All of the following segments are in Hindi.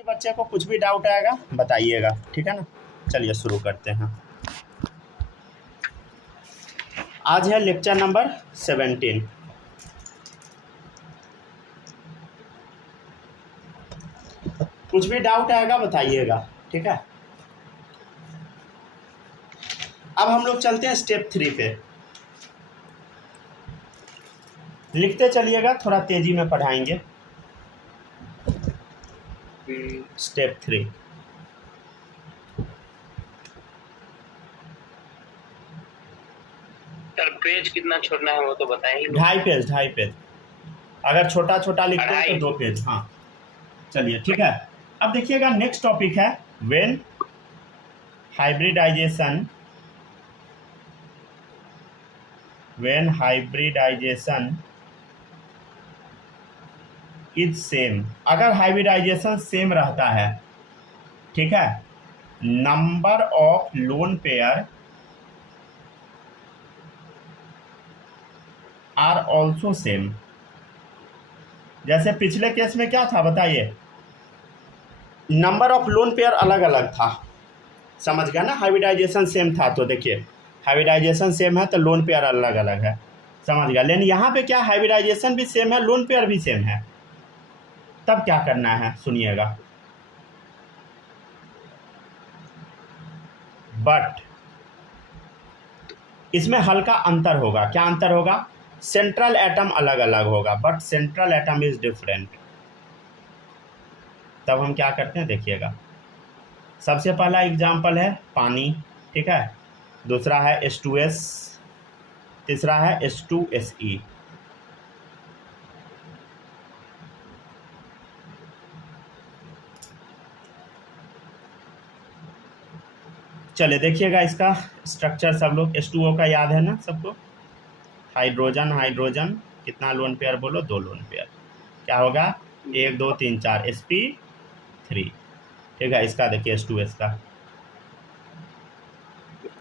भी बच्चे को कुछ भी डाउट आएगा बताइएगा, ठीक है ना। चलिए शुरू करते हैं। आज है लेक्चर नंबर 17। कुछ भी डाउट आएगा बताइएगा, ठीक है। अब हम लोग चलते हैं स्टेप 3 पे। लिखते चलिएगा, थोड़ा तेजी में पढ़ाएंगे। स्टेप 3 सर पेज कितना छोड़ना है वो तो बताएंगे। 2.5 पेज। अगर छोटा छोटा लिखते हैं तो 2 पेज। हाँ चलिए ठीक है। अब देखिएगा नेक्स्ट टॉपिक है व्हेन हाइब्रिडाइजेशन इज सेम। अगर हाइब्रिडाइजेशन सेम रहता है, ठीक है, number of lone pair are also same. जैसे पिछले केस में क्या था बताइए, नंबर ऑफ लोन पेयर अलग अलग था, समझ गया ना। हाइब्रिडाइजेशन सेम था तो देखिए हाइब्रिडाइजेशन सेम है तो लोन पेयर अलग अलग है, समझ गया। लेकिन यहाँ पे क्या, हाइब्रिडाइजेशन भी सेम है, लोन पेयर भी सेम है। तब क्या करना है सुनिएगा, बट इसमें हल्का अंतर होगा। क्या अंतर होगा? सेंट्रल एटम अलग अलग होगा, but central atom is different. तब हम क्या करते हैं देखिएगा। सबसे पहला एग्जाम्पल है पानी, ठीक है। दूसरा है H2S, तीसरा है H2SE। चलिए देखिएगा इसका स्ट्रक्चर सब लोग। H2O का याद है ना सबको, हाइड्रोजन हाइड्रोजन, कितना लोन पेयर बोलो, 2 लोन पेयर। क्या होगा, 1 2 3 4 sp3, ठीक है। इसका देखिए H2S का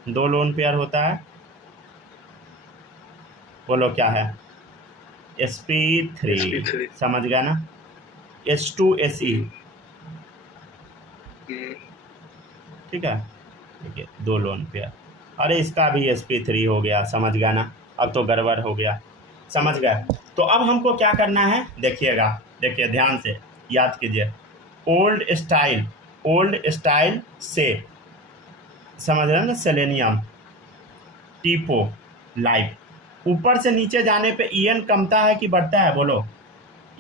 2 लोन पेयर होता है, बोलो क्या है, sp3, समझ गया ना। H2Se, ठीक है, देखिए 2 लोन पेयर। अरे इसका भी sp3 हो गया, समझ गया ना। अब तो गड़बड़ हो गया, समझ गए। तो अब हमको क्या करना है देखिएगा, देखिए ध्यान से याद कीजिए। ओल्ड स्टाइल से, समझ रहे हैं ना, सेलेनियम, टीपो, लाइफ। ऊपर से नीचे जाने पे En कमता है कि बढ़ता है, बोलो।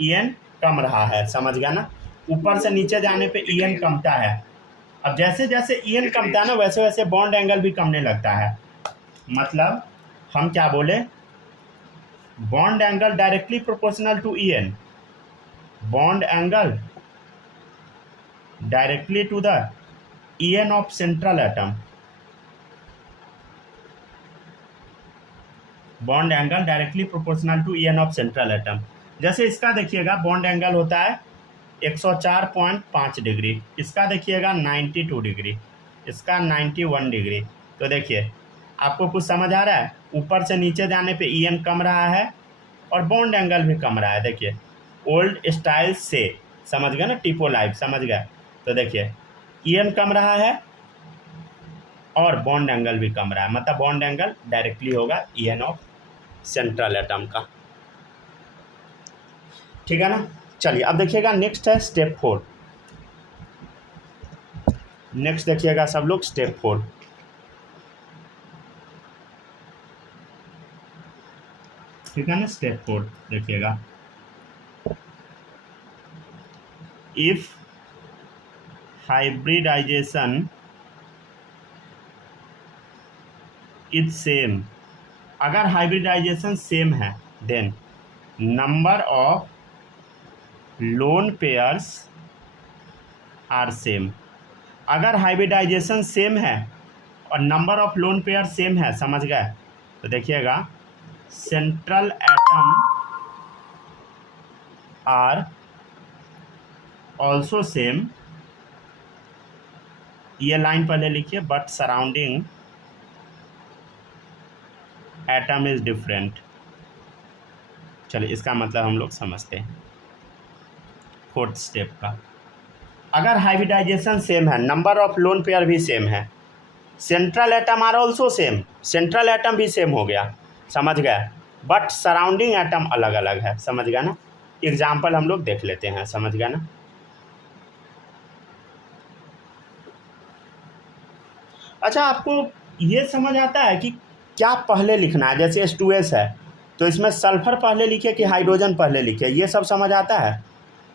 En कम रहा है, समझ गया ना। ऊपर से नीचे जाने पे En कमता है। अब जैसे जैसे En कमता है ना, वैसे वैसे बॉन्ड एंगल भी कमने लगता है। मतलब हम क्या बोले, bond angle directly proportional to En, bond angle directly to the En of central atom, bond angle directly proportional to En of central atom. जैसे इसका देखिएगा बॉन्ड एंगल होता है 104.5 डिग्री, इसका देखिएगा 92 डिग्री, इसका 91 डिग्री। तो देखिए आपको कुछ समझ आ रहा है, ऊपर से नीचे जाने पे En कम रहा है और बॉन्ड एंगल भी कम रहा है। देखिए ओल्ड स्टाइल से, समझ गए ना, टीपो लाइफ, समझ गए। तो देखिए En कम रहा है और बॉन्ड एंगल भी कम रहा है, मतलब बॉन्ड एंगल डायरेक्टली होगा En ऑफ सेंट्रल एटम का, ठीक है ना। चलिए अब देखिएगा नेक्स्ट है स्टेप 4। नेक्स्ट देखिएगा सब लोग स्टेप 4। ठीक है ना, स्टेप 4 देखिएगा। इफ हाइब्रिडाइजेशन इज सेम, अगर हाइब्रिडाइजेशन सेम है, then number of lone pairs are same. अगर हाइब्रिडाइजेशन सेम है और number of lone pair same है, समझ गए, तो देखिएगा central atom are also same. ये लाइन पहले लिखिए, but surrounding atom is different. चलिए इसका मतलब हम लोग समझते हैं 4th स्टेप का। अगर हाइब्रिडाइजेशन सेम है, नंबर ऑफ लोन पेयर भी सेम है, central atom are also same, central atom भी सेम हो गया, समझ गए, बट सराउंडिंग एटम अलग अलग है, समझ गया ना। एग्जाम्पल हम लोग देख लेते हैं, समझ गया ना। अच्छा, आपको ये समझ आता है कि क्या पहले लिखना है? जैसे H2S है तो इसमें सल्फर पहले लिखे कि हाइड्रोजन पहले लिखे, ये सब समझ आता है?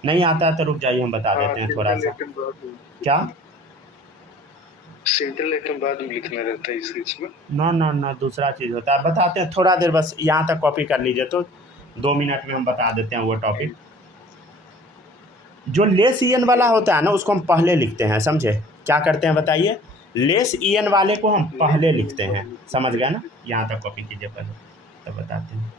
नहीं आता है तो रुक जाइए, हम बता देते हैं थोड़ा सा। क्या सेंट्रल एटम बाद में लिखना रहता है इसमें? ना ना ना, दूसरा चीज़ होता है, बताते हैं थोड़ा देर, बस यहाँ तक कॉपी कर लीजिए तो 2 मिनट में हम बता देते हैं वो टॉपिक। जो लेस ईएन वाला होता है ना उसको हम पहले लिखते हैं, समझे? क्या करते हैं बताइए? लेस ईएन वाले को हम पहले लिखते हैं, समझ गए ना। यहाँ तक कॉपी कीजिए पहले, तब बताते हैं।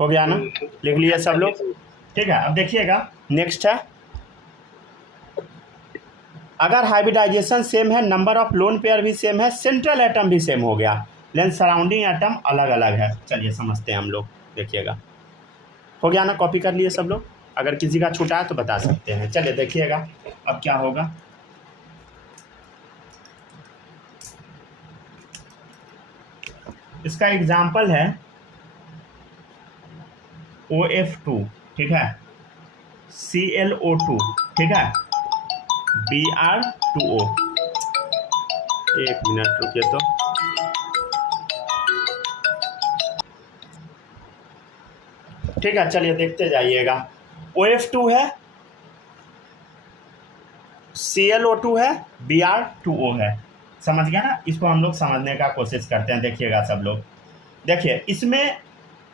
हो गया ना, लिख लिया सब लोग? ठीक है, अब देखिएगा नेक्स्ट है, अगर हाइब्रिडाइजेशन सेम है, नंबर ऑफ लोन पेयर भी सेम है, सेंट्रल एटम भी सेम हो गया, लेकिन सराउंडिंग एटम अलग अलग है। चलिए समझते हैं हम लोग, देखिएगा। हो गया ना, कॉपी कर लिए सब लोग? अगर किसी का छूटा है तो बता सकते हैं। चलिए देखिएगा अब क्या होगा। इसका एग्जाम्पल है OF2, ठीक है, ClO2, ठीक है, Br2O। एक मिनट रुकिए तो, ठीक है, चलिए देखते जाइएगा। OF2 है, ClO2 है, Br2O है, समझ गया ना। इसको हम लोग समझने का कोशिश करते हैं, देखिएगा सब लोग। देखिए इसमें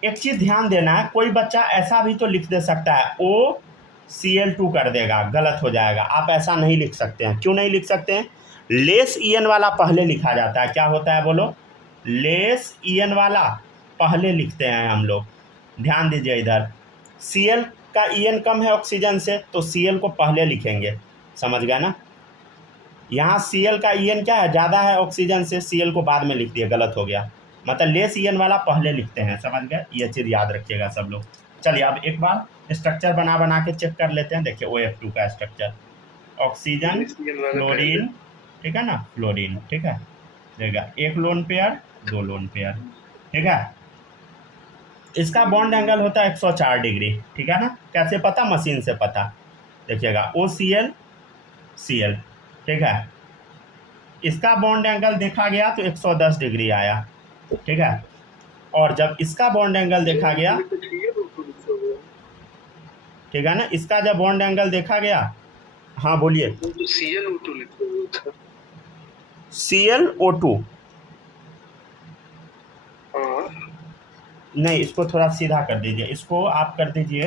एक चीज़ ध्यान देना है, कोई बच्चा ऐसा भी तो लिख दे सकता है OCl2 कर देगा, गलत हो जाएगा। आप ऐसा नहीं लिख सकते हैं। क्यों नहीं लिख सकते हैं? लेस ईएन वाला पहले लिखा जाता है। क्या होता है बोलो? लेस ईएन वाला पहले लिखते हैं हम लोग। ध्यान दीजिए इधर, Cl का ईएन कम है ऑक्सीजन से तो Cl को पहले लिखेंगे, समझ गया ना। यहाँ Cl का ईएन क्या है, ज़्यादा है ऑक्सीजन से, Cl को बाद में लिख दिए, गलत हो गया। मतलब लेस ईएन वाला पहले लिखते हैं, समझ गए। ये चीज़ याद रखिएगा सब लोग। चलिए अब एक बार स्ट्रक्चर बना के चेक कर लेते हैं। देखिए OF2 का स्ट्रक्चर, ऑक्सीजन, फ्लोरीन, ठीक है ना, फ्लोरीन, ठीक है, देखिएगा 1 लोन पेयर 2 लोन पेयर, ठीक है। इसका बॉन्ड एंगल होता है 104 डिग्री, ठीक है ना। कैसे पता? मशीन से पता। देखिएगा OCl Cl, ठीक है, इसका बॉन्ड एंगल देखा गया तो 110 डिग्री आया, ठीक है। और जब इसका बॉन्ड एंगल देखा गया, ठीक है ना, इसका जब बॉन्ड एंगल देखा गया, हाँ बोलिए। ClO2 नहीं, इसको थोड़ा सीधा कर दीजिए, इसको आप कर दीजिए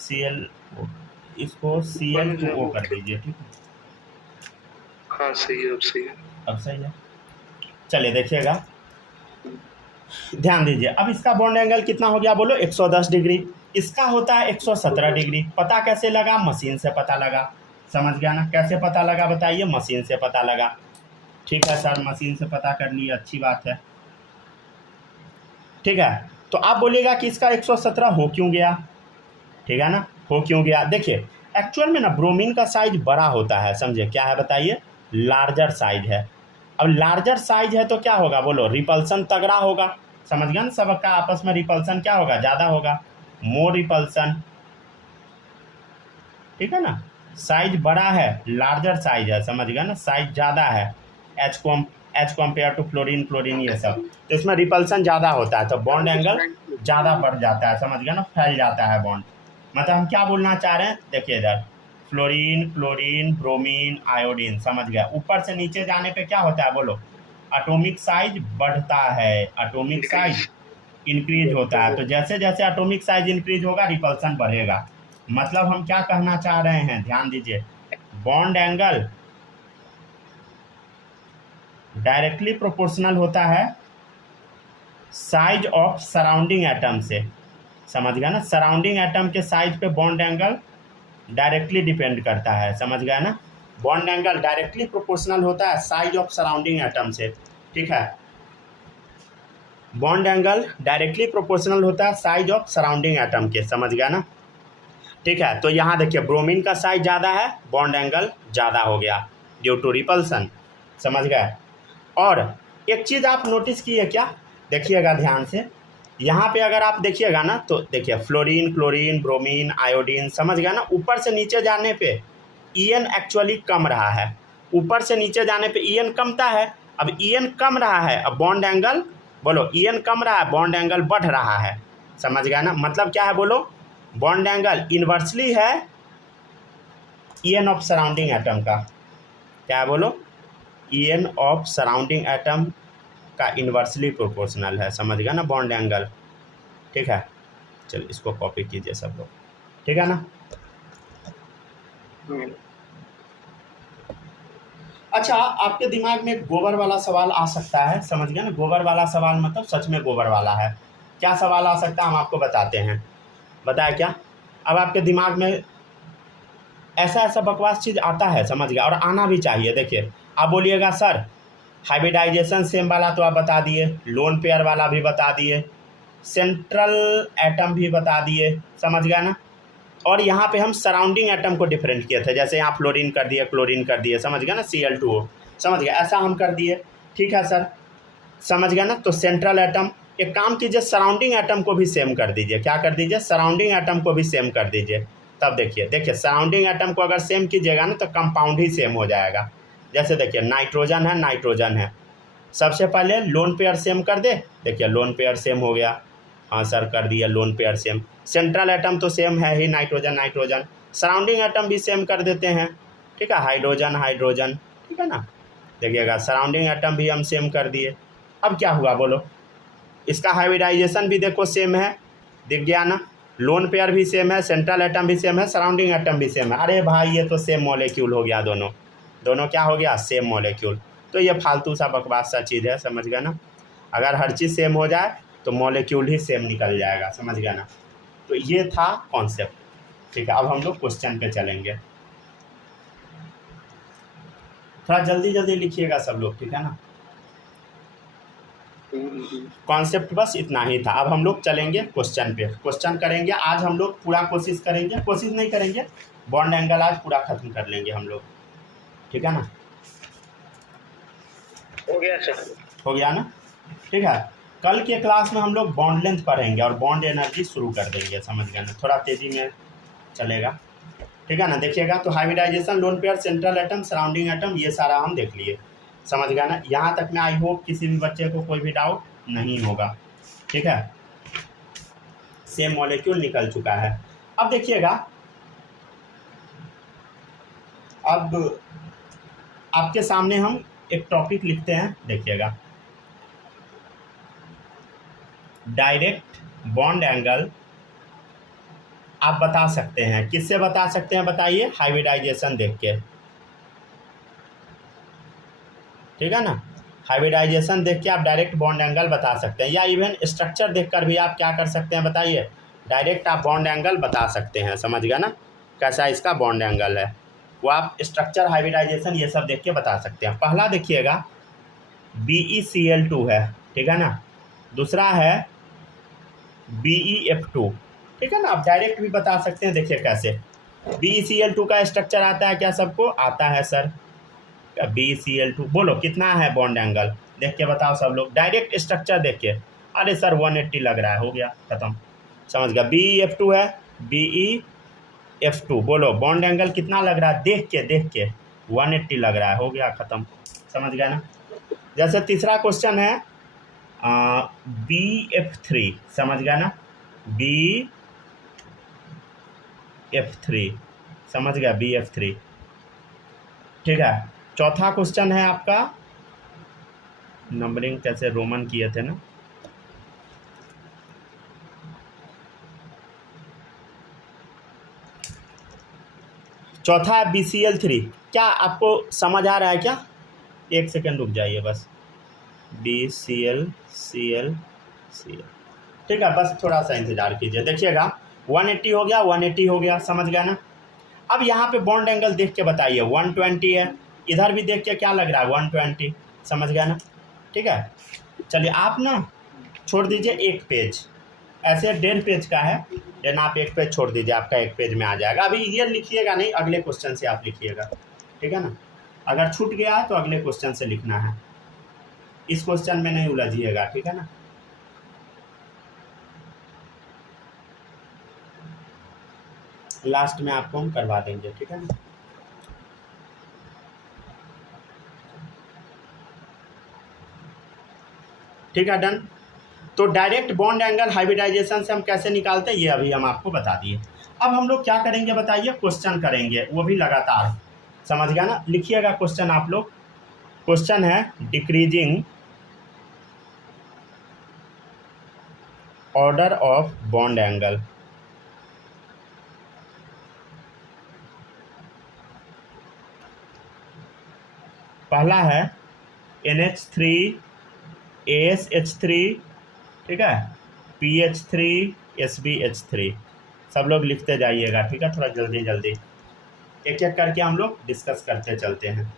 Cl, इसको Cl2O कर दीजिए, ठीक है। हाँ सही है, अब सही है, अब सही है। चलिए देखिएगा, ध्यान दीजिए। अब इसका बॉन्ड एंगल कितना हो गया बोलो? 110 डिग्री। इसका होता है 117 डिग्री। पता कैसे लगा? मशीन से पता लगा, समझ गया ना। कैसे पता लगा बताइए? मशीन से पता लगा। ठीक है सर, मशीन से पता कर लिए, अच्छी बात है, ठीक है। तो आप बोलिएगा कि इसका 117 हो क्यों गया, ठीक है ना, हो क्यों गया? देखिए एक्चुअल में ना ब्रोमीन का साइज बड़ा होता है, समझे। क्या है बताइए? लार्जर साइज है। अब लार्जर साइज है तो क्या होगा बोलो? रिपल्सन तगड़ा होगा, समझ गया ना। सबका आपस में रिपल्सन क्या होगा? ज़्यादा होगा, मोर रिपल्सन, ठीक है ना। साइज बड़ा है, लार्जर साइज है, समझ गया ना, साइज ज़्यादा है, एच कम्पेयर टू फ्लोरीन ये सब, तो इसमें रिपल्सन ज़्यादा होता है तो बॉन्ड एंगल ज़्यादा बढ़ जाता है, समझ गया ना, फैल जाता है बॉन्ड। मतलब हम क्या बोलना चाह रहे हैं, देखिए इधर फ्लोरीन, क्लोरीन, ब्रोमीन, आयोडीन, समझ गया। ऊपर से नीचे जाने पे क्या होता है बोलो, एटॉमिक साइज बढ़ता है, एटॉमिक साइज इंक्रीज होता है। तो जैसे जैसे एटॉमिक साइज इंक्रीज होगा रिपल्सन बढ़ेगा। मतलब हम क्या कहना चाह रहे हैं, ध्यान दीजिए, बॉन्ड एंगल डायरेक्टली प्रोपोर्शनल होता है साइज ऑफ सराउंडिंग एटम से, समझ गया ना। सराउंडिंग एटम के साइज पे बॉन्ड एंगल डायरेक्टली डिपेंड करता है, समझ गया ना। बॉन्ड एंगल डायरेक्टली प्रोपोर्शनल होता है साइज ऑफ सराउंडिंग एटम से, ठीक है। बॉन्ड एंगल डायरेक्टली प्रोपोर्शनल होता है साइज ऑफ सराउंडिंग एटम के, समझ गया ना, ठीक है। तो यहाँ देखिए ब्रोमीन का साइज ज़्यादा है, बॉन्ड एंगल ज़्यादा हो गया ड्यू टू रिपल्सन, समझ गए। और एक चीज़ आप नोटिस किए क्या, देखिएगा ध्यान से, यहाँ पे अगर आप देखिएगा ना तो देखिए फ्लोरीन, क्लोरीन, ब्रोमीन, आयोडीन, समझ गया ना। ऊपर से नीचे जाने पे ईएन एक्चुअली कम रहा है, ऊपर से नीचे जाने पे ईएन कमता है। अब ईएन कम रहा है, अब बॉन्ड एंगल बोलो, ईएन कम रहा है, बॉन्ड एंगल बढ़ रहा है, समझ गया ना। मतलब क्या है बोलो, बॉन्ड एंगल इन्वर्सली है ईएन ऑफ सराउंडिंग एटम का, क्या है बोलो, ईएन ऑफ सराउंडिंग एटम का इन्वर्सली प्रोपोर्शनल है, समझ गया ना बॉन्ड एंगल, ठीक है। चलिए इसको कॉपी कीजिए सब लोग, ठीक है ना। अच्छा, आपके दिमाग में गोबर वाला सवाल आ सकता है, समझ गया ना। गोबर वाला सवाल मतलब सच में गोबर वाला है। क्या सवाल आ सकता है हम आपको बताते हैं, बताया क्या। अब आपके दिमाग में ऐसा ऐसा बकवास चीज़ आता है, समझ गया, और आना भी चाहिए। देखिए आप बोलिएगा सर हाइब्रिडाइजेशन सेम वाला तो आप बता दिए, लोन पेयर वाला भी बता दिए, सेंट्रल एटम भी बता दिए, समझ गया ना। और यहाँ पे हम सराउंडिंग एटम को डिफरेंट किए थे, जैसे यहाँ फ्लोरीन कर दिए, क्लोरीन कर दिए, समझ गया ना, Cl2O, समझ गया, ऐसा हम कर दिए, ठीक है सर, समझ गया ना। तो सेंट्रल एटम, एक काम कीजिए सराउंडिंग एटम को भी सेम कर दीजिए, क्या कर दीजिए, सराउंडिंग एटम को भी सेम कर दीजिए। तब देखिए सराउंडिंग एटम को अगर सेम कीजिएगा ना तो कंपाउंड ही सेम हो जाएगा। जैसे देखिए नाइट्रोजन है, नाइट्रोजन है, सबसे पहले लोन पेयर सेम कर दे, देखिए लोन पेयर सेम हो गया, हाँ सर कर दिया loan pair same. Central atom तो सेम है ही, नाइट्रोजन नाइट्रोजन, सराउंडिंग एटम भी सेम कर देते हैं, ठीक है, हाइड्रोजन हाइड्रोजन, ठीक है ना। देखिएगा सराउंडिंग एटम भी हम सेम कर दिए। अब क्या हुआ बोलो, इसका हाइब्रिडाइजेशन भी देखो सेम है, दिख गया ना, लोन पेयर भी सेम है, सेंट्रल एटम भी सेम है, सराउंडिंग एटम भी सेम है। अरे भाई ये तो सेम मॉलिक्यूल हो गया, दोनों दोनों क्या हो गया, सेम मॉलिक्यूल। तो ये फालतू सा बकवास सा चीज़ है, समझ गया ना। अगर हर चीज़ सेम हो जाए तो मॉलिक्यूल ही सेम निकल जाएगा, समझ गया ना। तो ये था कॉन्सेप्ट, ठीक है। अब हम लोग क्वेश्चन पे चलेंगे, थोड़ा जल्दी जल्दी लिखिएगा सब लोग, ठीक है ना। कॉन्सेप्ट बस इतना ही था। अब हम लोग चलेंगे क्वेश्चन पे, क्वेश्चन करेंगे आज हम लोग, पूरा कोशिश करेंगे, कोशिश नहीं करेंगे, बॉन्ड एंगल आज पूरा खत्म कर लेंगे हम लोग, ठीक है ना। हो गया सर, हो गया ना, ठीक है। कल के क्लास में हम लोग बॉन्ड लेंथ पढ़ेंगे और बॉन्ड एनर्जी शुरू कर देंगे, समझ गए ना, थोड़ा तेज़ी में चलेगा, ठीक है ना। देखिएगा तो hybridization, lone pair, central atom, surrounding atom, ये सारा हम देख लिए, समझ गया ना। यहाँ तक में आई होप किसी भी बच्चे को कोई भी डाउट नहीं होगा, ठीक है। सेम मॉलिक्यूल निकल चुका है। अब देखिएगा, अब आपके सामने हम एक टॉपिक लिखते हैं, देखिएगा, डायरेक्ट बॉन्ड एंगल आप बता सकते हैं, किससे बता सकते हैं बताइए, हाइब्रिडाइजेशन देख के, ठीक है ना। हाइब्रिडाइजेशन देख के आप डायरेक्ट बॉन्ड एंगल बता सकते हैं, या इवन स्ट्रक्चर देखकर भी आप क्या कर सकते हैं बताइए, डायरेक्ट आप बॉन्ड एंगल बता सकते हैं, समझ गया ना, कैसा इसका बॉन्ड एंगल है, वो आप स्ट्रक्चर, हाइब्रिडाइजेशन ये सब देख के बता सकते हैं। पहला देखिएगा BeCl2 है, ठीक है ना, दूसरा है BeF2, ठीक है ना। आप डायरेक्ट भी बता सकते हैं, देखिए कैसे। BeCl2 का स्ट्रक्चर आता है क्या, सबको आता है सर, BeCl2 बोलो कितना है बॉन्ड एंगल, देख के बताओ सब लोग, डायरेक्ट स्ट्रक्चर देख के। अरे सर 180 लग रहा है, हो गया खत्म, समझ गया। BeF2 है, BeF2 बोलो बॉन्ड एंगल कितना लग रहा है, देख के 180 लग रहा है, हो गया खत्म, समझ गया ना। जैसे तीसरा क्वेश्चन है BF3, समझ गया ना, BF3, समझ गया, BF3। ठीक है, चौथा क्वेश्चन है आपका, नंबरिंग कैसे रोमन किए थे ना, चौथा है BCl3। क्या आपको समझ आ रहा है क्या? एक सेकंड रुक जाइए बस। BCl Cl Cl, ठीक है, बस थोड़ा सा इंतजार कीजिए। देखिएगा 180 हो गया, 180 हो गया, समझ गया ना। अब यहाँ पे बॉन्ड एंगल देख के बताइए, 120 है, इधर भी देख के क्या लग रहा है, 120, समझ गया ना। ठीक है, चलिए आप ना छोड़ दीजिए एक पेज, ऐसे 1.5 पेज का है, लेकिन आप एक पेज छोड़ दीजिए, आपका एक पेज में आ जाएगा। अभी ये लिखिएगा नहीं, अगले क्वेश्चन से आप लिखिएगा, ठीक है ना। अगर छूट गया है तो अगले क्वेश्चन से लिखना है, इस क्वेश्चन में नहीं उलझिएगा, ठीक है ना। लास्ट में आपको हम करवा देंगे, ठीक है ना। ठीक है, डन। तो डायरेक्ट बॉन्ड एंगल हाइब्रिडाइजेशन से हम कैसे निकालते हैं ये अभी हम आपको बता दिए। अब हम लोग क्या करेंगे बताइए, क्वेश्चन करेंगे, वो भी लगातार, समझ गया ना। लिखिएगा क्वेश्चन आप लोग। क्वेश्चन है decreasing order of bond angle. पहला है NH3 ASH3, ठीक है, PH3 SBH3। सब लोग लिखते जाइएगा, ठीक है, थोड़ा जल्दी जल्दी, एक एक करके हम लोग डिस्कस करते चलते हैं।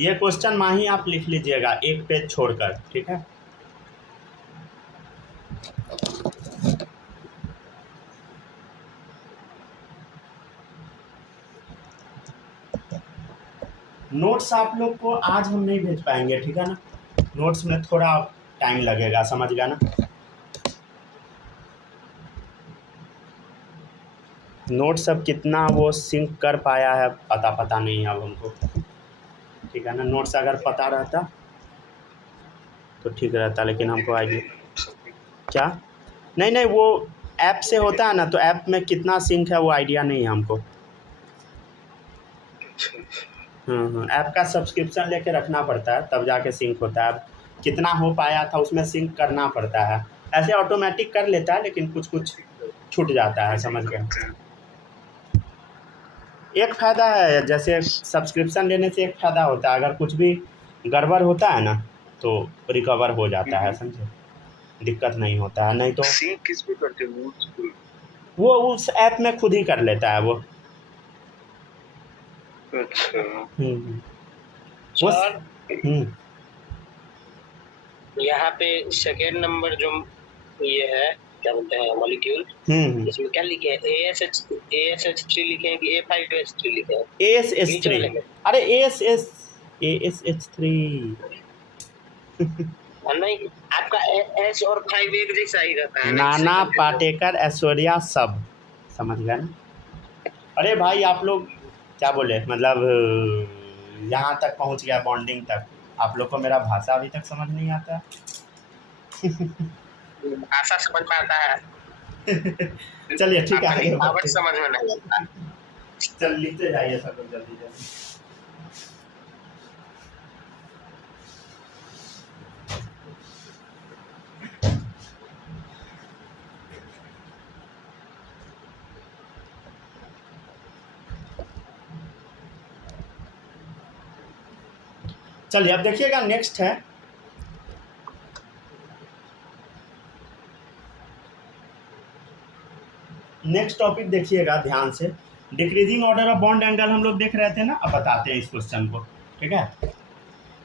ये क्वेश्चन माही आप लिख लीजिएगा एक पेज छोड़कर, ठीक है। नोट्स आप लोग को आज हम नहीं भेज पाएंगे, ठीक है ना, नोट्स में थोड़ा टाइम लगेगा, समझ गया ना। नोट्स अब कितना वो सिंक कर पाया है पता नहीं है अब हमको, ठीक है ना। नोट्स अगर पता रहता तो ठीक रहता, लेकिन हमको आइडिया क्या, नहीं वो ऐप से होता है ना, तो ऐप में कितना सिंक है वो आइडिया नहीं है हमको। ऐप का सब्सक्रिप्शन लेके रखना पड़ता है, तब जाके सिंक होता है। कितना हो पाया था उसमें सिंक करना पड़ता है, ऐसे ऑटोमेटिक कर लेता है, लेकिन कुछ कुछ छूट जाता है, समझ गए। एक फ़ायदा है, जैसे सब्सक्रिप्शन लेने से एक फ़ायदा होता है, अगर कुछ भी गड़बड़ होता है ना तो रिकवर हो जाता है, समझे, दिक्कत नहीं होता है। नहीं तो सिंक किस पे करते हो? वो उस ऐप में खुद ही कर लेता है वो। अच्छा। सर यहाँ पे सेकेंड नंबर जो ये है क्या बोलते हैं मॉलिक्यूल, इसमें क्या लिखे हैं, ASH3 लिखे हैं कि A5H3 लिखे हैं? ASH3, अरे ASH3 नहीं, आपका H और 5 एक जैसा ही रहता है। नाना पाटेकर ऐश्वर्या सब, समझ गया ना। अरे भाई आप लोग क्या बोले, मतलब यहाँ तक पहुँच गया बॉन्डिंग तक, आप लोग को मेरा भाषा अभी तक समझ नहीं आता। भाषा समझ में आता है। चलिए ठीक है, आवाज समझ में नहीं आता। चल लिखते जाइए सब लोग जल्दी जल्दी। चलिए अब देखिएगा, नेक्स्ट है नेक्स्ट टॉपिक, देखिएगा ध्यान से। Decreasing order of bond angle हम लोग देख रहे थे ना, अब बताते हैं इस क्वेश्चन को, ठीक है,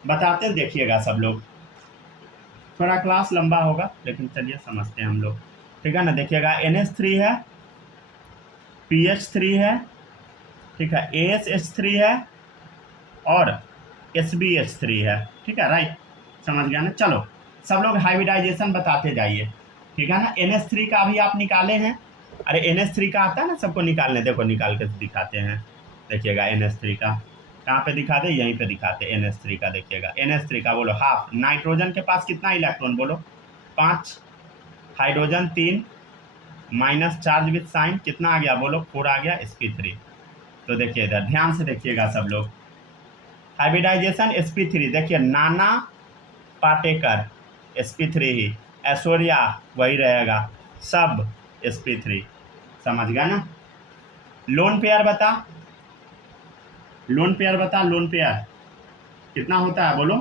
बताते हैं, देखिएगा सब लोग। थोड़ा क्लास लंबा होगा लेकिन चलिए समझते हैं हम लोग, ठीक है ना। देखिएगा NH3 है, PH3 है, ठीक है, ASH3 है, और SbH3 है, ठीक है, राइट, समझ गया ना। चलो सब लोग हाइब्रिडाइजेशन बताते जाइए, ठीक है ना। NH3 का भी आप निकाले हैं, अरे NH3 का आता है ना सबको निकालने, देखो निकाल के दिखाते हैं, देखिएगा NH3 का कहाँ पे दिखाते, यहीं पे दिखाते NH3 का, देखिएगा NH3 का बोलो हाफ, नाइट्रोजन के पास कितना इलेक्ट्रॉन बोलो 5, hydrogen 3, minus charge with sign कितना आ गया बोलो 4 आ गया, sp3। तो देखिए इधर ध्यान से देखिएगा सब लोग, हाइब्रिडाइजेशन sp3, देखिए नाना पाटेकर sp3 ही, ऐश्वर्या वही रहेगा, सब sp3, समझ गया ना। लोन पेयर बता, लोन पेयर बता, लोन पेयर कितना होता है बोलो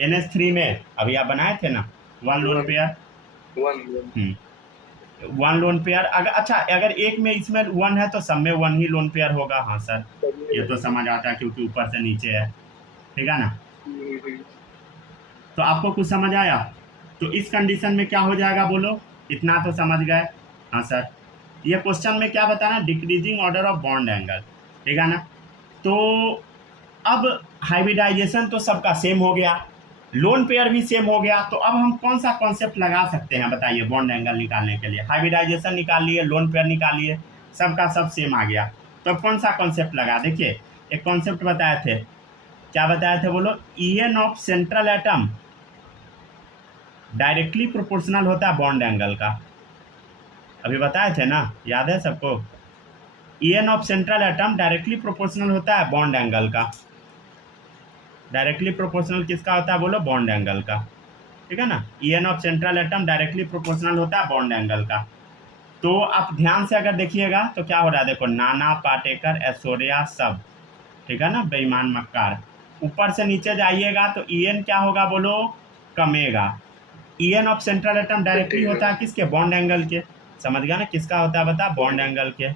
NH3 में, अभी आप बनाए थे ना 1 लोन पेयर, 1 लोन पेयर। अगर अच्छा अगर एक में इसमें 1 है तो सब में 1 ही लोन पेयर होगा, हाँ सर ये तो समझ आता है क्योंकि ऊपर से नीचे है, ठीक है ना। तो आपको कुछ समझ आया, तो इस कंडीशन में क्या हो जाएगा बोलो, इतना तो समझ गए, हाँ सर। ये क्वेश्चन में क्या बताना, decreasing order of bond angle, ठीक है ना। तो अब हाइब्रिडाइजेशन तो सबका सेम हो गया, लोन पेयर भी सेम हो गया, तो अब हम कौन सा कॉन्सेप्ट लगा सकते हैं बताइए बॉन्ड एंगल निकालने के लिए। हाइब्रिडाइजेशन निकाल लिए, लोन पेयर निकाल लिए, सबका सब सेम आ गया, तो अब कौन सा कॉन्सेप्ट लगा, देखिए एक कॉन्सेप्ट बताए थे, क्या बताए थे बोलो, EN of central atom directly proportional होता है बॉन्ड एंगल का, अभी बताए थे ना, याद है सबको। EN of central atom directly proportional होता है बॉन्ड एंगल का, डायरेक्टली प्रोपोर्शनल किसका होता है बोलो, बॉन्ड एंगल का, ठीक है ना। EN of central atom directly proportional होता है बॉन्ड एंगल का। तो आप ध्यान से अगर देखिएगा तो क्या हो रहा है, देखो नाना पाटेकर ऐश्वर्या सब, ठीक है ना, बेईमान मक्कार, ऊपर से नीचे जाइएगा तो EN क्या होगा बोलो, कमेगा। EN of central atom directly होता है किसके, बॉन्ड एंगल के, समझ गया ना, किसका होता है बता, बॉन्ड एंगल के,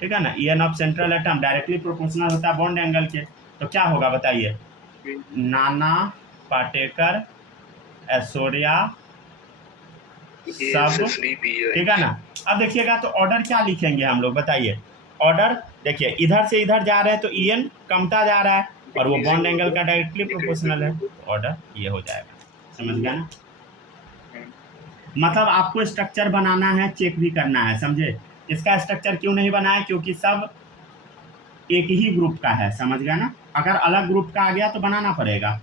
ठीक है ना। EN of central atom directly proportional होता है बॉन्ड एंगल के, तो क्या होगा बताइए, नाना पाटेकर ऐश्वर्या सब, ठीक है ना। अब देखिएगा तो ऑर्डर क्या लिखेंगे हम लोग बताइए, ऑर्डर देखिए इधर से इधर जा रहे हैं तो EN कमता जा रहा है और वो बॉन्ड एंगल का डायरेक्टली प्रोपोर्शनल है, ऑर्डर ये हो जाएगा, समझ गया ना। मतलब आपको स्ट्रक्चर बनाना है, चेक भी करना है, समझे। इसका स्ट्रक्चर क्यों नहीं बना है, क्योंकि सब एक ही ग्रुप का है, समझ गया ना। अगर अलग ग्रुप का आ गया तो बनाना पड़ेगा,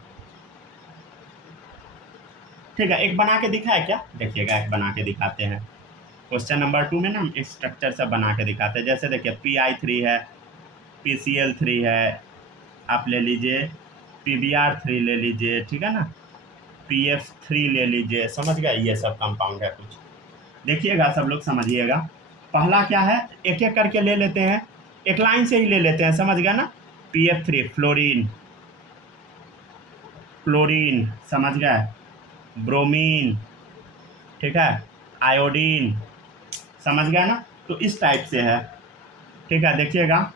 ठीक है। एक बना के दिखाए क्या, देखिएगा एक बना के दिखाते हैं, क्वेश्चन नंबर 2 में ना इस स्ट्रक्चर से बना के दिखाते हैं। जैसे देखिए PI3 है, PCl3 है, आप ले लीजिए PBr3 ले लीजिए, ठीक है ना, PF3 ले लीजिए, समझ गए, ये सब कंपाउंड है कुछ, देखिएगा सब लोग समझिएगा। पहला क्या है, एक एक करके ले लेते हैं, एक लाइन से ही ले लेते हैं, समझ गया ना। PF3 फ्लोरीन, क्लोरीन, समझ गए, ब्रोमीन, ठीक है, आयोडीन, समझ गया ना। तो इस टाइप से है, ठीक है, देखिएगा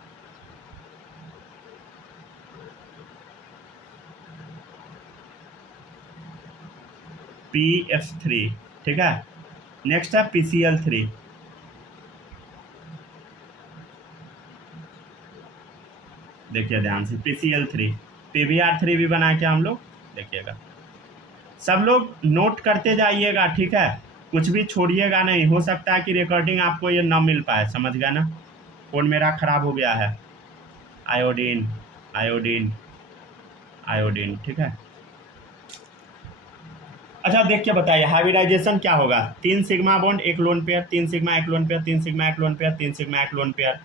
PF3, ठीक है, नेक्स्ट है PCl3, देखिए ध्यान से, PCl3, PBr3 भी बना के हम लोग, देखिएगा सब लोग नोट करते जाइएगा, ठीक है, कुछ भी छोड़िएगा नहीं, हो सकता है कि रिकॉर्डिंग आपको ये ना मिल पाए, समझ गया ना। फ़ोन मेरा ख़राब हो गया है, आयोडीन आयोडीन आयोडीन, ठीक है। अच्छा देख के बताइए हाइब्रिडाइजेशन क्या होगा, 3 sigma bond 1 lone pair, 3 sigma 1 lone pair, 3 sigma 1 lone pair, 3 sigma 1 lone pair,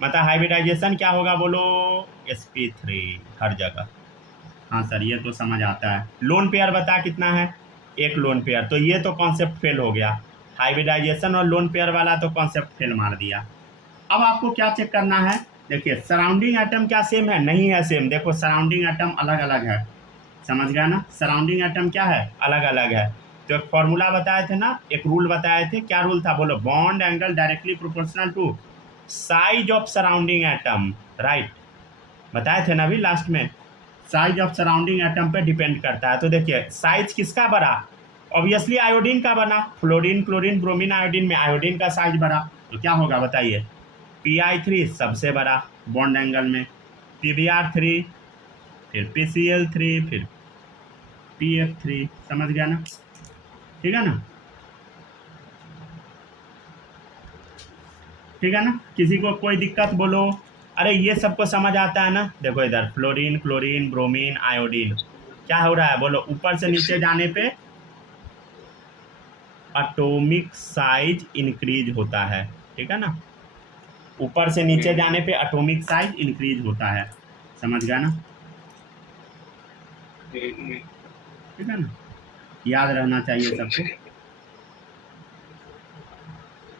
मतलब हाइब्रिडाइजेशन क्या होगा बोलो, sp3 हर जगह, हाँ सर ये तो समझ आता है। लोन पेयर बता कितना है, 1 लोन पेयर, तो ये तो कॉन्सेप्ट फेल हो गया, हाइब्रिडाइजेशन और लोन पेयर वाला तो कॉन्सेप्ट फेल मार दिया। अब आपको क्या चेक करना है, देखिए सराउंडिंग एटम क्या सेम है, नहीं है सेम, देखो सराउंडिंग एटम अलग अलग है, समझ गया ना, सराउंडिंग एटम क्या है, अलग अलग है। तो एक फॉर्मूला बताए थे ना, एक रूल बताए थे, क्या रूल था बोलो, bond angle directly proportional to size of surrounding atom, right, बताए थे ना अभी लास्ट में, साइज ऑफ सराउंडिंग एटम पे डिपेंड करता है। तो देखिए साइज किसका बड़ा, ऑब्वियसली आयोडीन का बना, फ्लोरीन क्लोरीन ब्रोमीन आयोडीन में आयोडीन का साइज बड़ा, तो क्या होगा बताइए, PI3 सबसे बड़ा बॉन्ड एंगल में, PBr3 फिर PCl3, फिर PF3, समझ गया ना? ठीक है ना? ठीक है ना? किसी को कोई दिक्कत बोलो। अरे ये सबको समझ आता है ना? देखो इधर फ्लोरीन, क्लोरीन, ब्रोमीन, आयोडीन, क्या हो रहा है बोलो? ऊपर से नीचे जाने पे एटॉमिक साइज इंक्रीज होता है, ठीक है ना? ऊपर से नीचे जाने पे एटॉमिक साइज इंक्रीज होता है, समझ गया ना? ठीक है ना? याद रहना चाहिए सबको।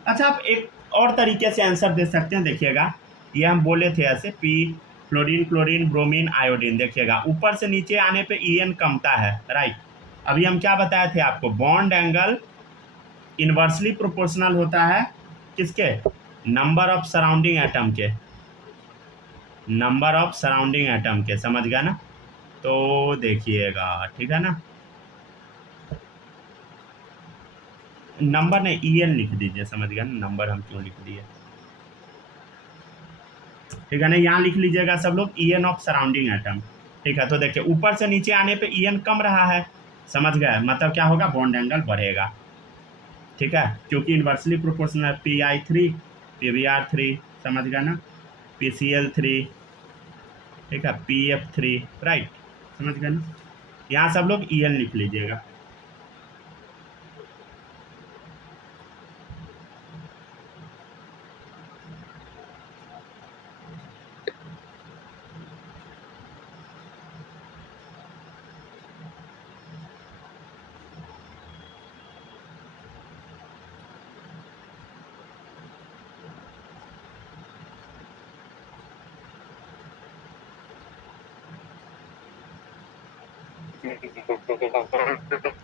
अच्छा, आप एक और तरीके से आंसर दे सकते हैं, देखिएगा। ये हम बोले थे ऐसे, P fluorine, chlorine, bromine, iodine, देखिएगा ऊपर से नीचे आने पे EN कमता है, राइट? अभी हम क्या बताए थे आपको? बॉन्ड एंगल इनवर्सली प्रोपोर्शनल होता है किसके? नंबर ऑफ सराउंडिंग एटम के, नंबर ऑफ सराउंडिंग एटम के, समझ गया ना? तो देखिएगा, ठीक है ना? नंबर नहीं, EN लिख दीजिए, समझ गया ना? नंबर हम क्यों लिख दिए, ठीक है ना? यहाँ लिख लीजिएगा सब लोग, EN ऑफ सराउंडिंग एटम, ठीक है? तो देखिए ऊपर से नीचे आने पे EN कम रहा है, समझ गए? मतलब क्या होगा? बॉन्ड एंगल बढ़ेगा, ठीक है? क्योंकि इनवर्सली प्रोपोर्शनल, PI3, PBr3, समझ गया ना? PCl3, ठीक है? PF3, right? समझ गए ना? यहाँ सब लोग EN लिख लीजिएगा।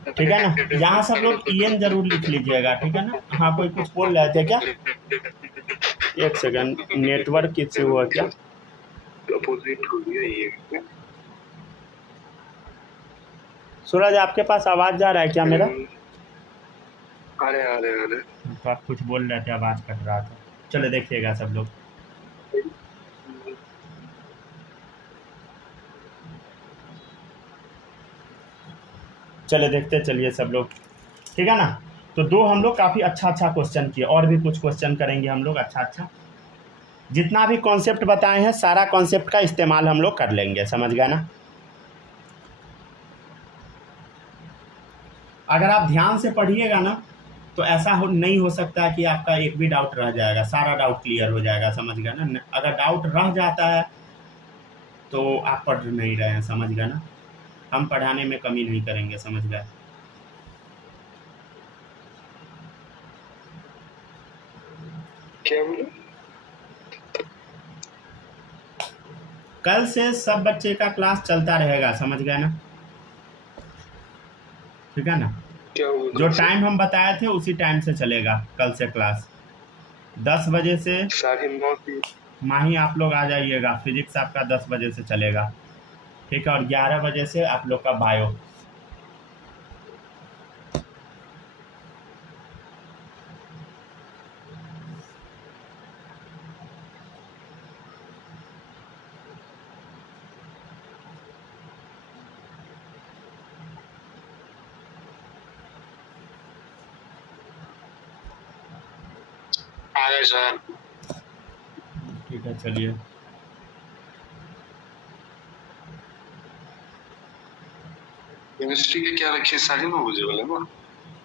ठीक है ना? यहाँ सब लोग EN जरूर लिख लीजिएगा, ठीक है ना? हाँ, कोई कुछ बोल रहे थे क्या? एक सेकंड, नेटवर्क इश्यू हुआ क्या? अपोजिट हो गया ये। सूरज, आपके पास आवाज जा रहा है क्या मेरा? आ रहे। तो आप कुछ बोल रहे थे, आवाज कट रहा था। चलो देखिएगा सब लोग। चले देखते चलिए सब लोग, ठीक है ना? तो दो हम लोग काफ़ी अच्छा क्वेश्चन किए, और भी कुछ क्वेश्चन करेंगे हम लोग अच्छा। जितना भी कॉन्सेप्ट बताए हैं सारा कॉन्सेप्ट का इस्तेमाल हम लोग कर लेंगे, समझ गया ना? अगर आप ध्यान से पढ़िएगा ना तो ऐसा नहीं हो सकता कि आपका एक भी डाउट रह जाएगा, सारा डाउट क्लियर हो जाएगा, समझ गया ना? अगर डाउट रह जाता है तो आप पढ़ नहीं रहे हैं, समझ गया ना? हम पढ़ाने में कमी नहीं करेंगे, समझ गए? क्या बोले? कल से सब बच्चे का क्लास चलता रहेगा, समझ गए ना? ठीक है ना? क्या हुआ? जो टाइम हम बताए थे उसी टाइम से चलेगा कल से क्लास। 10 बजे से 9:30 माही आप लोग आ जाइएगा, फिजिक्स आपका 10 बजे से चलेगा, ठीक है? और 11 बजे से आप लोग का बायो। आ गए सर। ठीक है, चलिए। केमिस्ट्री के क्या रखे? 9:30 बजे वाले ना?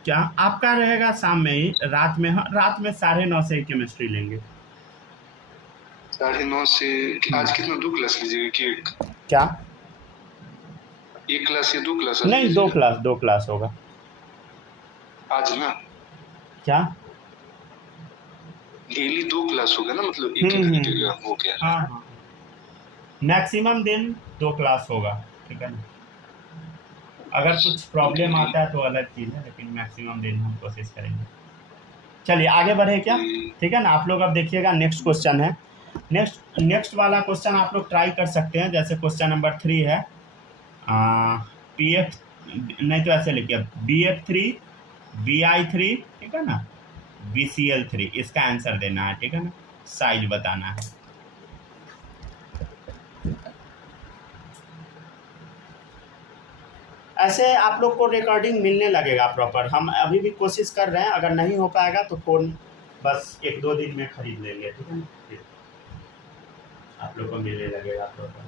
क्या आपका रहेगा शाम में ही, रात में? हाँ, रात में 9:30 से ही केमिस्ट्री लेंगे। 9:30 से? आज कितना, 2 क्लास लीजिएगा कि एक? क्या? 1 क्लास या 2 क्लास? नहीं, 2 क्लास होगा आज ना? क्या? डेली 2 क्लास होगा ना, मतलब एक घंटे का हो गया। हाँ, मैक्सिमम दिन 2 क्लास होगा, ठीक है ना? अगर कुछ प्रॉब्लम आता है तो अलग चीज़ है, लेकिन मैक्सिमम दिन हम कोशिश करेंगे। चलिए आगे बढ़े क्या? ठीक है ना? आप लोग अब देखिएगा, नेक्स्ट क्वेश्चन है। नेक्स्ट वाला क्वेश्चन आप लोग ट्राई कर सकते हैं। जैसे क्वेश्चन नंबर 3 है, PF नहीं तो ऐसे लिखिए, BF3, BI3, ठीक है ना? BCl3, इसका आंसर देना है, ठीक है ना? साइज बताना है। ऐसे आप लोग को रिकॉर्डिंग मिलने लगेगा प्रॉपर। हम अभी भी कोशिश कर रहे हैं, अगर नहीं हो पाएगा तो फ़ोन बस 1-2 दिन में ख़रीद लेंगे, ठीक है ना? फिर आप लोग को मिलने लगेगा प्रॉपर।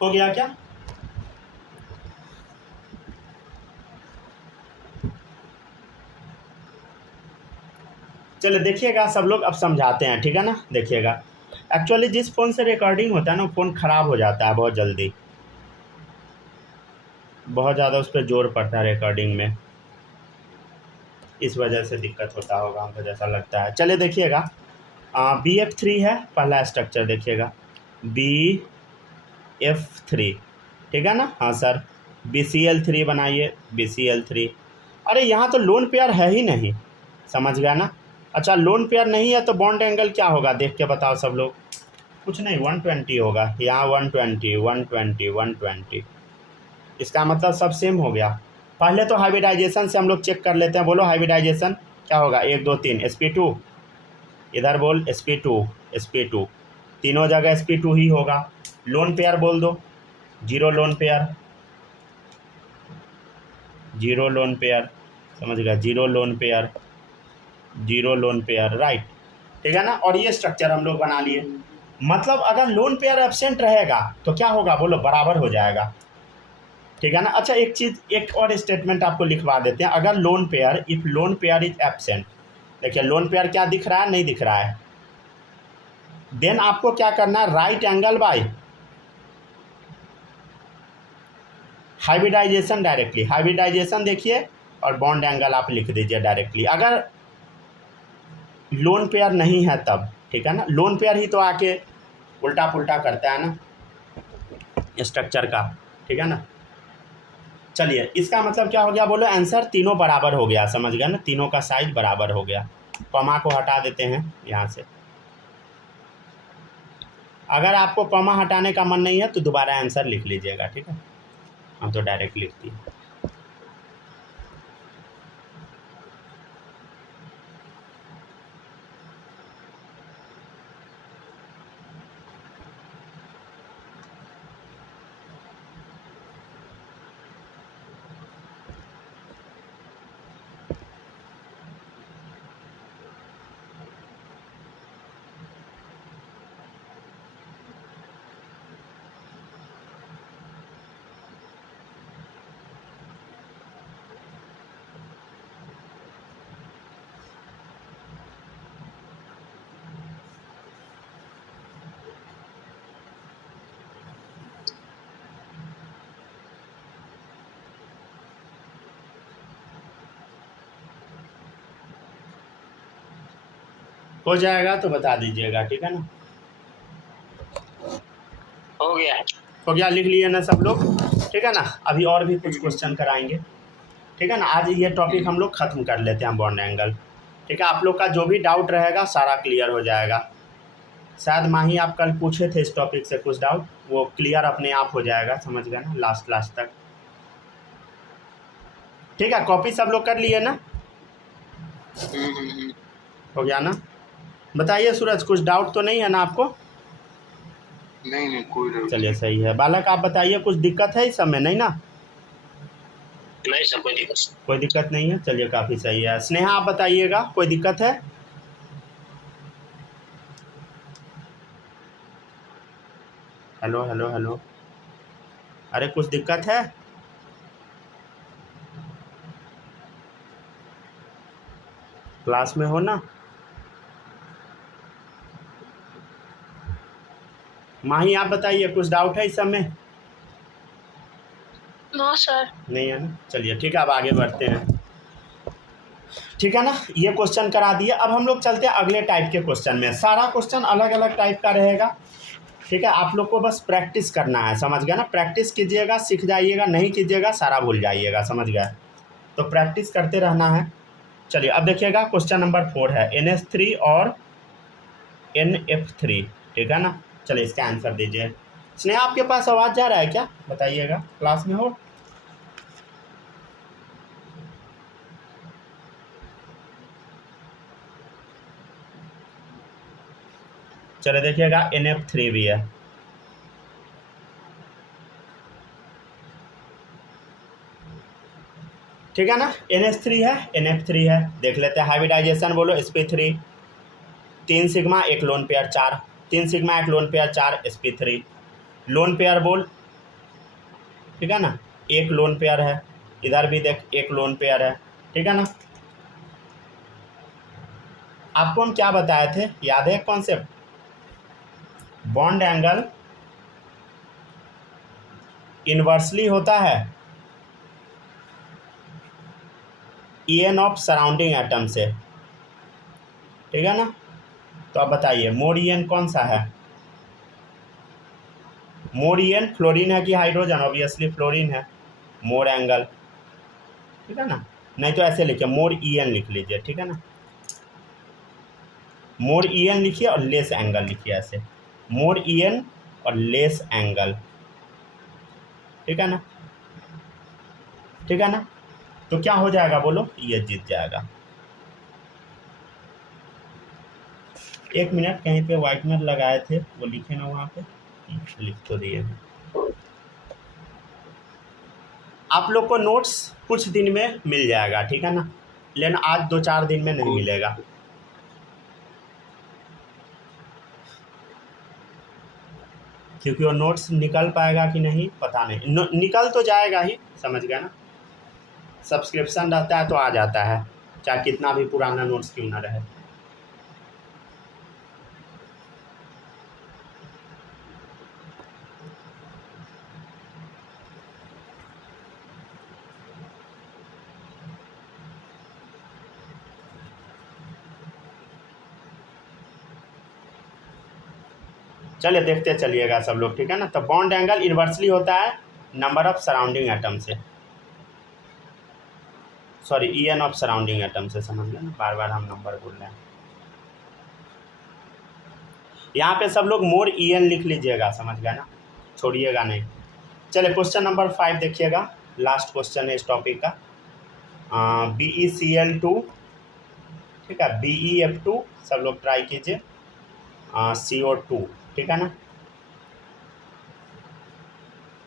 हो गया क्या? चलो देखिएगा सब लोग, अब समझाते हैं, ठीक है ना? देखिएगा, एक्चुअली जिस फ़ोन से रिकॉर्डिंग होता है ना, फ़ोन ख़राब हो जाता है बहुत जल्दी, बहुत ज़्यादा उस पर जोर पड़ता है रिकॉर्डिंग में, इस वजह से दिक्कत होता होगा हमको जैसा लगता है। चलिए देखिएगा, BF3 है पहला स्ट्रक्चर, देखिएगा BF3, ठीक है ना? हाँ सर, BCl3 बनाइए, BCl3। अरे यहाँ तो लोन पेयर है ही नहीं, समझ गया ना? अच्छा, लोन पेयर नहीं है तो बॉन्ड एंगल क्या होगा, देख के बताओ सब लोग। कुछ नहीं, 120 होगा, यहाँ 120, 120, 120, इसका मतलब सब सेम हो गया। पहले तो हाइब्रिडाइजेशन से हम लोग चेक कर लेते हैं, बोलो हाइब्रिडाइजेशन क्या होगा, 1 2 3 sp2, इधर बोल sp2, तीनों जगह sp2 ही होगा। लोन पेयर बोल दो, zero lone pair, zero lone pair, समझ गया, zero lone pair, zero lone pair, right, ठीक है ना? और ये स्ट्रक्चर हम लोग बना लिए। मतलब अगर लोन पेयर एब्सेंट रहेगा तो क्या होगा, बोलो, बराबर हो जाएगा, ठीक है ना? अच्छा, एक चीज़, एक और स्टेटमेंट आपको लिखवा देते हैं। अगर lone pair, if lone pair is absent, देखिए लोन पेयर क्या दिख रहा है, नहीं दिख रहा है, देन आपको क्या करना है, right angle by hybridization directly, hybridization देखिए और बॉन्ड एंगल आप लिख दीजिए डायरेक्टली। अगर लोन पेयर नहीं है तब, ठीक है ना? लोन पेयर ही तो आके उल्टा पुल्टा करता है ना स्ट्रक्चर का, ठीक है ना? चलिए, इसका मतलब क्या हो गया, बोलो आंसर, तीनों बराबर हो गया, समझ गया ना? तीनों का साइज बराबर हो गया। कॉमा को हटा देते हैं यहाँ से। अगर आपको कॉमा हटाने का मन नहीं है तो दोबारा आंसर लिख लीजिएगा, ठीक है? हम तो डायरेक्ट लिखती हैं। हो जाएगा तो बता दीजिएगा, ठीक है ना? हो गया। हो गया, लिख लिए ना सब लोग, ठीक है ना? अभी और भी कुछ क्वेश्चन कराएंगे, ठीक है ना? आज ये टॉपिक हम लोग ख़त्म कर लेते हैं, बॉन्ड एंगल, ठीक है? आप लोग का जो भी डाउट रहेगा सारा क्लियर हो जाएगा। शायद माही आप कल पूछे थे इस टॉपिक से कुछ डाउट, वो क्लियर अपने आप हो जाएगा, समझ गए ना? लास्ट तक, ठीक है? कॉपी सब लोग कर लिए ना? हो गया ना? बताइए सूरज, कुछ डाउट तो नहीं है ना आपको? नहीं कोई डाउट चलिए सही है। बालक आप बताइए, कुछ दिक्कत है इस समय, नहीं ना? नहीं सब कोई दिक्कत नहीं है, चलिए काफ़ी सही है। स्नेहा आप बताइएगा, कोई दिक्कत है? हेलो हेलो हेलो, अरे कुछ दिक्कत है? क्लास में हो ना? माही आप बताइए, कुछ डाउट है इस समय? No sir. नहीं है ना, चलिए ठीक है, अब आगे बढ़ते हैं। ठीक है ना, ये क्वेश्चन करा दिए। अब हम लोग चलते हैं अगले टाइप के क्वेश्चन में। सारा क्वेश्चन अलग अलग टाइप का रहेगा, ठीक है। आप लोग को बस प्रैक्टिस करना है, समझ गए ना। प्रैक्टिस कीजिएगा, सीख जाइएगा, नहीं कीजिएगा सारा भूल जाइएगा, समझ गए। तो प्रैक्टिस करते रहना है। चलिए अब देखिएगा, क्वेश्चन नंबर 4 है NH3 और NF3, ठीक है ना। चलिए इसका आंसर दीजिए। स्नेहा आपके पास आवाज़ जा रहा है क्या, बताइएगा, क्लास में हो? चलिए देखिएगा, NF3 भी है, ठीक है ना। NH3 है, NF3 है, देख लेते हैं। हाइब्रिडाइजेशन बोलो, sp3, 3 sigma 1 lone pair 4, 3 sigma 1 lone pair 4 sp3। Lone pair बोल, ठीक है ना, 1 लोन पेयर है, इधर भी देख 1 लोन पेयर है, ठीक है ना। आपको हम क्या बताए थे, याद है कॉन्सेप्ट? बॉन्ड एंगल इनवर्सली होता है En ऑफ सराउंडिंग एटम से, ठीक है ना। तो अब बताइए मोर En कौन सा है? मोर En फ्लोरीन है कि हाइड्रोजन? ऑब्वियसली फ्लोरीन है। मोर एंगल, ठीक है ना, नहीं तो ऐसे लिखिए, मोर En लिख लीजिए, ठीक है ना। मोर En लिखिए और लेस एंगल लिखिए, ऐसे मोर En और लेस एंगल, ठीक है ना, ठीक है ना। तो क्या हो जाएगा बोलो, ये जीत जाएगा। 1 मिनट, कहीं पे व्हाइटनर लगाए थे वो लिखे ना वहाँ पे, लिख तो दिए हैं। आप लोग को नोट्स कुछ दिन में मिल जाएगा, ठीक है ना, लेकिन आज 2-4 दिन में नहीं मिलेगा। क्योंकि वो नोट्स निकल पाएगा कि नहीं पता नहीं, निकल तो जाएगा ही, समझ गया ना। सब्सक्रिप्शन रहता है तो आ जाता है, चाहे कितना भी पुराना नोट्स क्यों ना रहे। चलिए देखते चलिएगा सब लोग, ठीक है ना। तो बॉन्ड एंगल इन्वर्सली होता है नंबर ऑफ सराउंडिंग एटम से, sorry En of surrounding atom से, समझ गए ना, बार बार हम नंबर बोल रहे हैं। यहाँ पे सब लोग मोर En लिख लीजिएगा, समझ गए ना, छोड़िएगा नहीं। चलिए क्वेश्चन नंबर 5 देखिएगा, लास्ट क्वेश्चन है इस टॉपिक का। BeCl2, ठीक है, BeF2, सब लोग ट्राई कीजिए, CO2, ठीक है ना।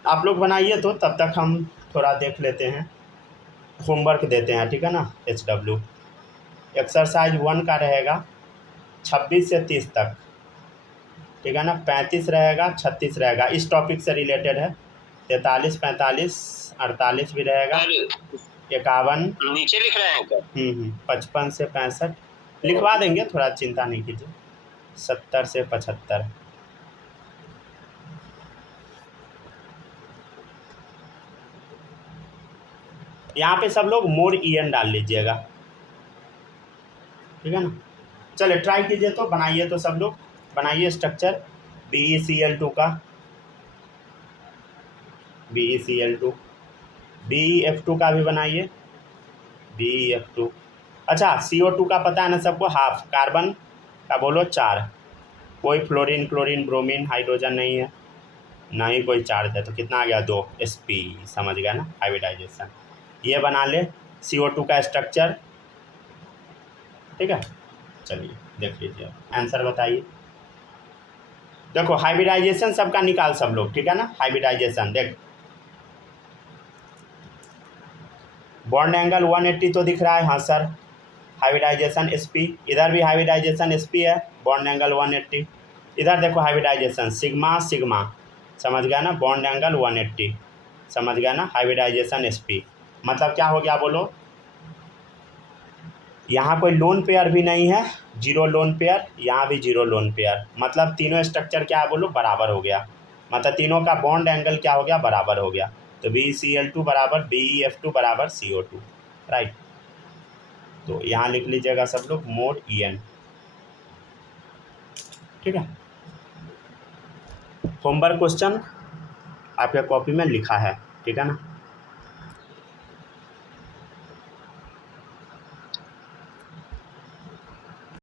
आप लोग बनाइए, तो तब तक हम थोड़ा देख लेते हैं, होमवर्क देते हैं, ठीक है ना। HW एक्सरसाइज 1 का रहेगा 26 से 30 तक, ठीक है ना। 35 रहेगा, 36 रहेगा, इस टॉपिक से रिलेटेड है। 43, 45, 48 भी रहेगा, 51 नीचे लिख रहे हैं क्या? 55 से 65 लिखवा देंगे, थोड़ा चिंता नहीं कीजिए। 70 से 75, यहाँ पे सब लोग मोर En डाल लीजिएगा, ठीक है ना। चलिए ट्राई कीजिए, तो बनाइए, तो सब लोग बनाइए स्ट्रक्चर BeCl2 का, BeCl2, BeF2 का भी बनाइए, BeF2। अच्छा, CO2 का पता है ना सबको, हाफ कार्बन का बोलो 4, कोई फ्लोरीन, क्लोरीन, ब्रोमीन, हाइड्रोजन नहीं है, ना ही कोई चार्ज है, तो कितना आ गया 2 sp, समझ गया ना, हाइब्रिडाइजेशन। ये बना ले CO2 का स्ट्रक्चर, ठीक है। चलिए देख लीजिए, आंसर बताइए। देखो हाइब्रिडाइजेशन सबका निकाल सब लोग, ठीक है ना। हाइब्रिडाइजेशन देख, बॉन्ड एंगल 180 तो दिख रहा है, हाँ सर। हाइब्रिडाइजेशन sp, इधर भी हाइब्रिडाइजेशन sp है, बॉन्ड एंगल 180। इधर देखो हाइब्रिडाइजेशन सिग्मा सिग्मा, समझ गया ना, बॉन्ड एंगल 180, समझ गया ना, हाइब्रिडाइजेशन sp। मतलब क्या हो गया बोलो, यहाँ कोई लोन पेयर भी नहीं है, 0 लोन पेयर, यहाँ भी 0 लोन पेयर, मतलब तीनों स्ट्रक्चर क्या है बोलो, बराबर हो गया, मतलब तीनों का बॉन्ड एंगल क्या हो गया, बराबर हो गया। तो BeCl2 बराबर BeF2 बराबर CO2, राइट। तो यहाँ लिख लीजिएगा सब लोग मोड En, ठीक है। होमवर्क क्वेश्चन आपके कॉपी में लिखा है, ठीक है ना।